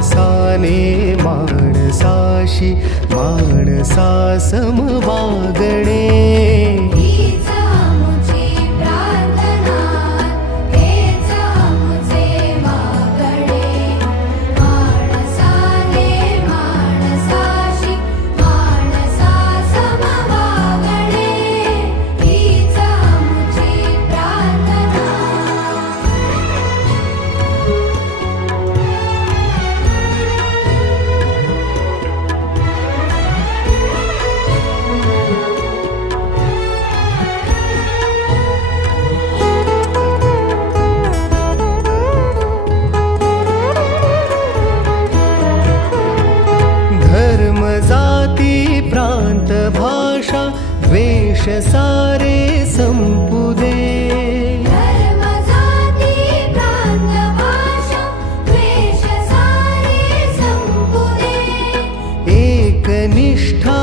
माणसाने माणसाशी माणसा सम वागणे जाती प्रांत भाषा द्वेष सारे संपू दे धर्म जाती प्रांत भाषा द्वेष सारे संपू दे एक निष्ठा